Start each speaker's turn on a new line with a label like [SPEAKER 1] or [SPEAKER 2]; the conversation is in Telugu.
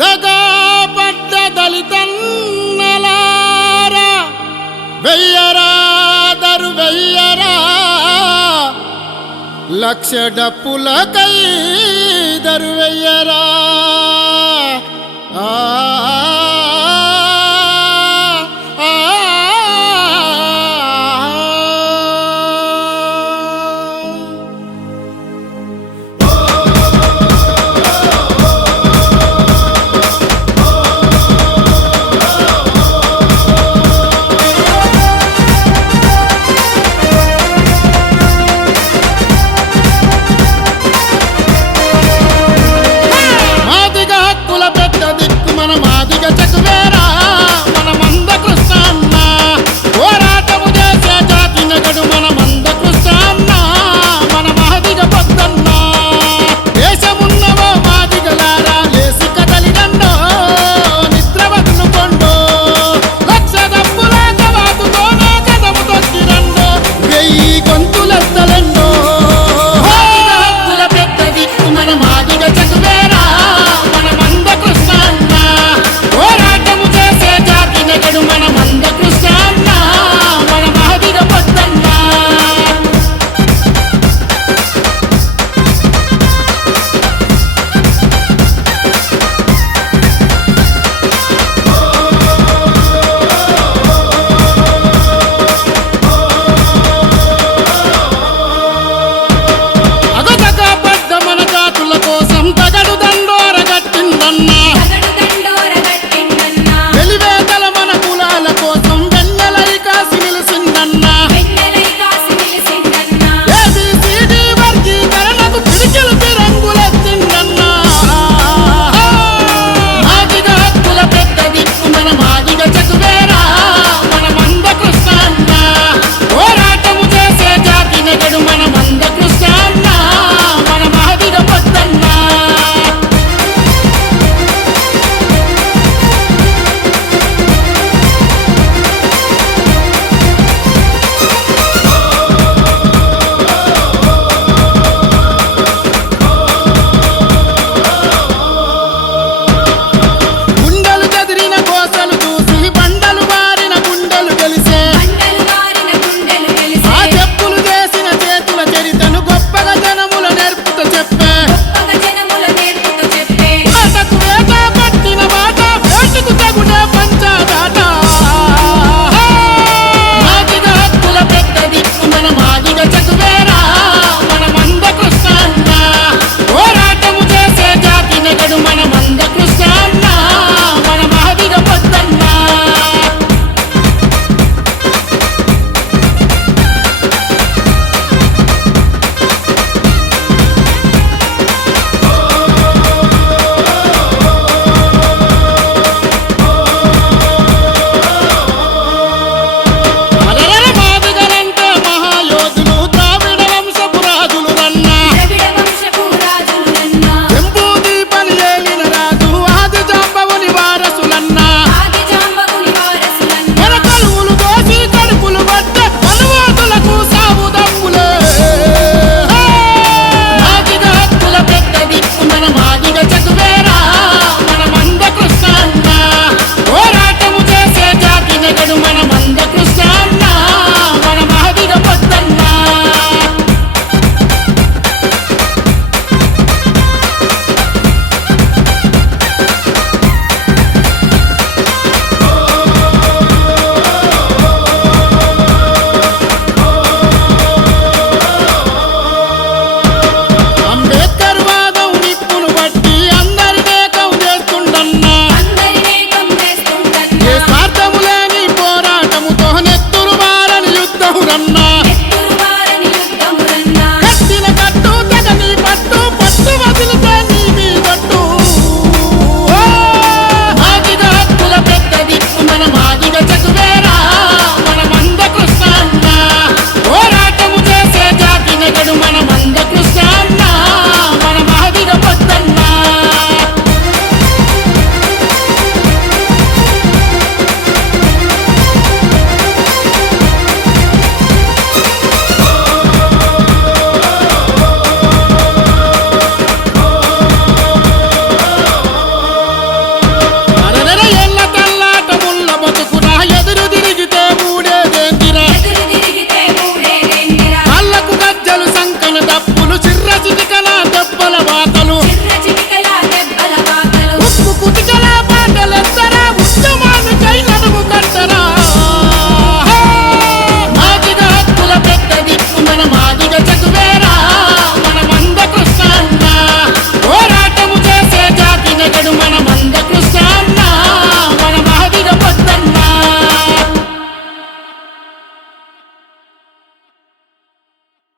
[SPEAKER 1] దగాపడ్డ దళితన్నలారా వెయ్యరాదరు వెయ్యరా లక్ష డప్పులకై దరు వెయ్యరా. ఆ